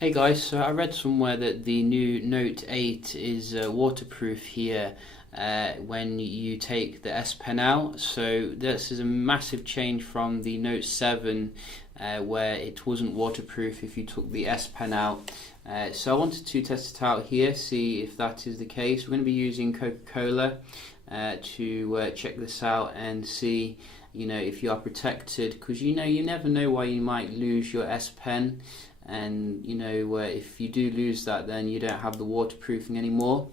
Hey guys, so I read somewhere that the new Note 8 is waterproof here when you take the S Pen out. So this is a massive change from the Note 7 where it wasn't waterproof if you took the S Pen out. So I wanted to test it out here, see if that is the case. We're going to be using Coca-Cola to check this out and see if you are protected, because you never know why you might lose your S Pen. And if you do lose that, then you don't have the waterproofing anymore.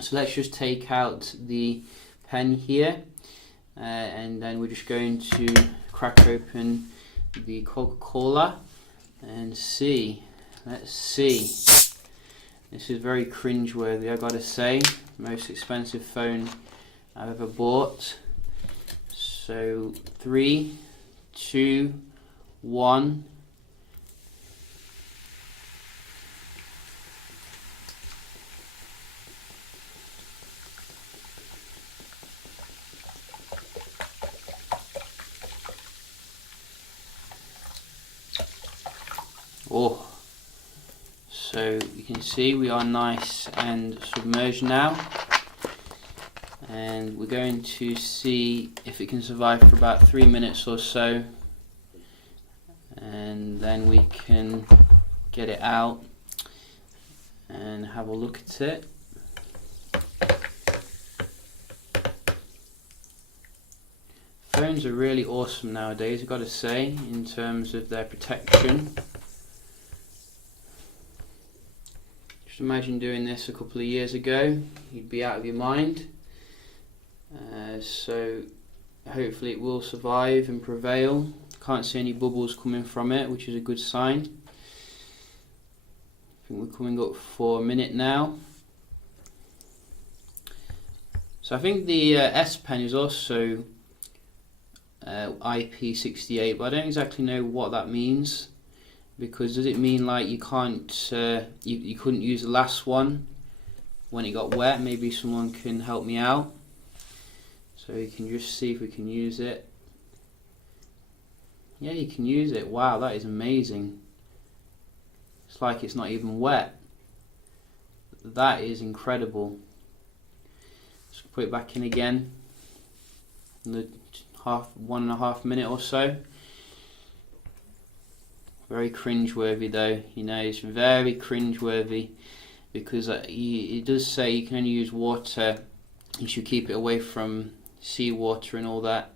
So let's just take out the pen here and then we're just going to crack open the Coca-Cola and see. Let's see. This is very cringe-worthy, I gotta say. Most expensive phone I've ever bought. So 3, 2, 1. Oh, so you can see we are nice and submerged now, and we're going to see if it can survive for about 3 minutes or so, and then we can get it out and have a look at it. Phones are really awesome nowadays, I've got to say, in terms of their protection. Just imagine doing this a couple of years ago, you'd be out of your mind. So hopefully it will survive and prevail. Can't see any bubbles coming from it, which is a good sign. I think we're coming up for a minute now. So I think the S Pen is also IP68, but I don't exactly know what that means. Because does it mean like you can't, you couldn't use the last one when it got wet? Maybe someone can help me out. So you can just see if we can use it. Yeah, you can use it. Wow, that is amazing. It's like it's not even wet. That is incredible. Let's put it back in again. Another 1.5 minutes or so. Very cringe-worthy though, it's very cringe-worthy, because it does say you can only use water, you should keep it away from seawater and all that.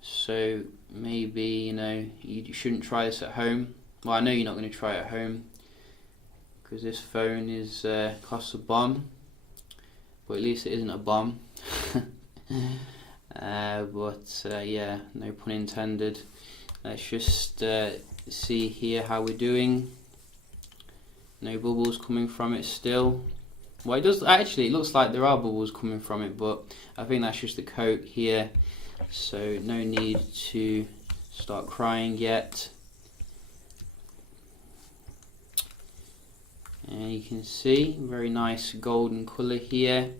So maybe you shouldn't try this at home. Well, I know you're not going to try it at home because this phone is costs a bomb, but at least it isn't a bomb. Yeah, no pun intended. Let's just see here how we're doing. No bubbles coming from it still. Well, it looks like there are bubbles coming from it, but I think that's just the coat here, so no need to start crying yet. And you can see very nice golden colour here.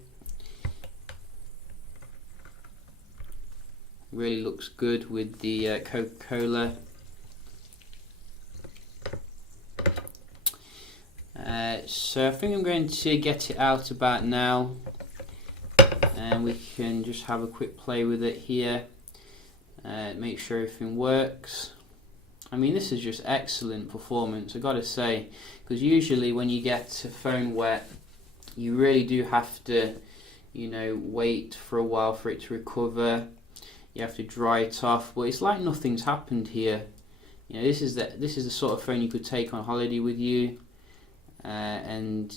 Really looks good with the Coca-Cola. So I think I'm going to get it out about now, and we can just have a quick play with it here, make sure everything works. I mean, this is just excellent performance, I gotta say, because usually when you get a phone wet, you really do have to, wait for a while for it to recover. You have to dry it off, but it's like nothing's happened here. This is the sort of phone you could take on holiday with you. And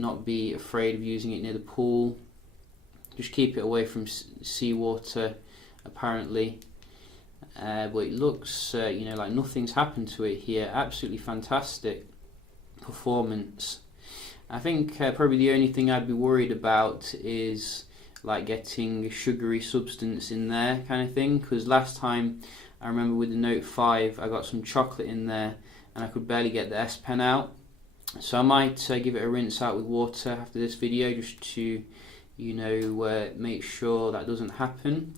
not be afraid of using it near the pool. Just keep it away from seawater, apparently. But it looks like nothing's happened to it here. Absolutely fantastic performance. I think probably the only thing I'd be worried about is like getting sugary substance in there, kind of thing, because last time I remember with the Note 5 I got some chocolate in there and I could barely get the S Pen out. So I might give it a rinse out with water after this video, just to make sure that doesn't happen.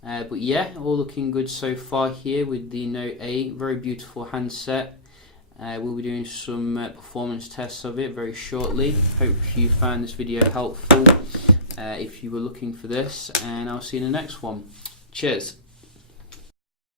But yeah, all looking good so far here with the Note 8. Very beautiful handset. We'll be doing some performance tests of it very shortly. Hope you found this video helpful if you were looking for this, and I'll see you in the next one. Cheers.